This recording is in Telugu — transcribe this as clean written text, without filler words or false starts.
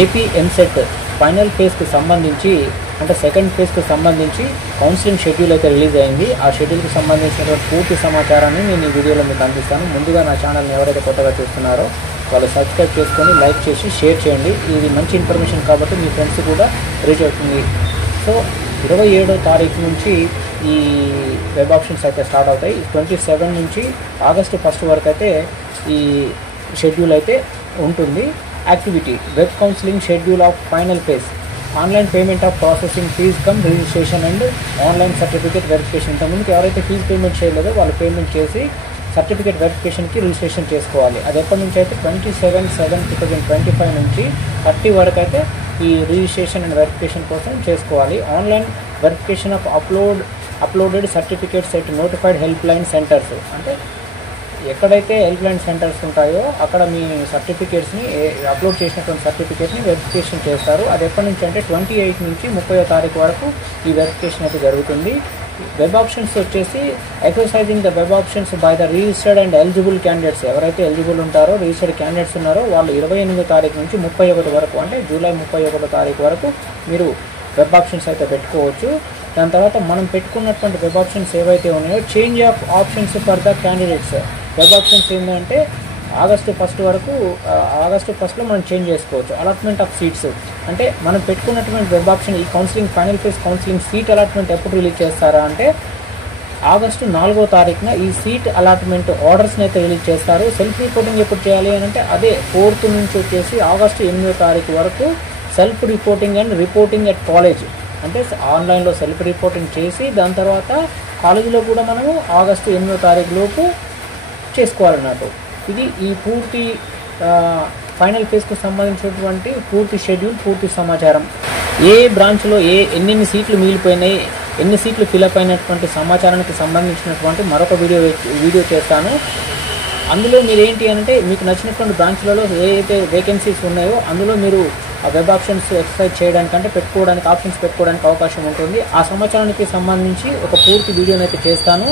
ఏపీ ఎంసెట్ ఫైనల్ ఫేజ్కి సంబంధించి అంటే సెకండ్ ఫేజ్కి సంబంధించి కౌన్సిలింగ్ షెడ్యూల్ అయితే రిలీజ్ అయింది. ఆ షెడ్యూల్కి సంబంధించినటువంటి పూర్తి సమాచారాన్ని నేను ఈ వీడియోలో మీకు అందిస్తాను. ముందుగా నా ఛానల్ని ఎవరైతే కొత్తగా చూస్తున్నారో వాళ్ళు సబ్స్క్రైబ్ చేసుకొని లైక్ చేసి షేర్ చేయండి. ఇది మంచి ఇన్ఫర్మేషన్ కాబట్టి మీ ఫ్రెండ్స్ కూడా రీచ్ అవుతుంది. సో 27వ తారీఖు నుంచి ఈ వెబ్ ఆప్షన్స్ అయితే స్టార్ట్ అవుతాయి. 27 నుంచి ఆగస్టు 1 వరకు అయితే ఈ షెడ్యూల్ అయితే ఉంటుంది. Activity web counselling schedule of final phase online payment of processing fee cum registration and online certificate verification. ఇంతకుముందుకు ఎవరైతే ఫీజు పేమెంట్ చేయలేదో వాళ్ళు పేమెంట్ చేసి సర్టిఫికేట్ వెరిఫికేషన్కి రిజిస్ట్రేషన్ చేసుకోవాలి. అది ఎప్పటి నుంచి అయితే 27/7/2025 నుంచి 30 వరకు అయితే ఈ రిజిస్ట్రేషన్ అండ్ వెరిఫికేషన్ కోసం చేసుకోవాలి. Online verification of uploaded certificates at notified help line centres. అంటే ఎక్కడైతే హెల్ప్ లైన్ సెంటర్స్ ఉంటాయో అక్కడ మీ సర్టిఫికేట్స్ని అప్లోడ్ చేసినటువంటి సర్టిఫికేట్ని వెరిఫికేషన్ చేస్తారు. అది ఎప్పటి నుంచి అంటే 28 నుంచి 30వ తారీఖు వరకు ఈ వెరిఫికేషన్ అయితే జరుగుతుంది. వెబ్ ఆప్షన్స్ వచ్చేసి exercising the web options by the registered and eligible candidates. ఎవరైతే ఎలిజిబుల్ ఉంటారో రిజిస్టర్డ్ క్యాండిడేట్స్ ఉన్నారో వాళ్ళు 28వ తారీఖు నుంచి 31 వరకు అంటే జూలై 31వ తారీఖు వరకు మీరు వెబ్ ఆప్షన్స్ అయితే పెట్టుకోవచ్చు. దాని తర్వాత మనం పెట్టుకున్నటువంటి వెబ్ ఆప్షన్స్ ఏవైతే ఉన్నాయో change of options for the candidates. Web options ఏంటంటే ఆగస్టు 1 వరకు ఆగస్టు 1లో మనం చేంజ్ చేసుకోవచ్చు. అలాట్మెంట్ ఆఫ్ సీట్స్ అంటే మనం పెట్టుకున్నటువంటి వెబ్ ఆప్షన్ ఈ counselling final phase counselling seat allotment ఎప్పుడు రిలీజ్ చేస్తారా అంటే ఆగస్టు 4వ తారీఖున ఈ సీట్ అలాట్మెంట్ ఆర్డర్స్ని అయితే రిలీజ్ చేస్తారు. సెల్ఫ్ రిపోర్టింగ్ ఎప్పుడు చేయాలి అని అంటే అదే 4th నుంచి వచ్చేసి ఆగస్టు 8వ తారీఖు వరకు self reporting and reporting at college. అంటే ఆన్లైన్లో సెల్ఫ్ రిపోర్టింగ్ చేసి దాని తర్వాత కాలేజీలో కూడా మనము ఆగస్టు 8వ తారీఖు లోపు చేసుకోవాలన్నట్టు. ఇది ఈ పూర్తి ఫైనల్ ఫేజ్కి సంబంధించినటువంటి పూర్తి షెడ్యూల్, పూర్తి సమాచారం. ఏ బ్రాంచ్లో ఎన్ని సీట్లు మిగిలిపోయినాయి, ఎన్ని సీట్లు ఫిలప్ అయినటువంటి సమాచారానికి సంబంధించినటువంటి మరొక వీడియో చేస్తాను. అందులో మీరు ఏంటి అంటే మీకు నచ్చినటువంటి బ్రాంచ్లలో ఏదైతే వేకెన్సీస్ ఉన్నాయో అందులో మీరు ఆ వెబ్ ఆప్షన్స్ ఎక్సర్సైజ్ చేయడానికంటే ఆప్షన్స్ పెట్టుకోవడానికి అవకాశం ఉంటుంది. ఆ సమాచారానికి సంబంధించి ఒక పూర్తి వీడియోని అయితే చేస్తాను.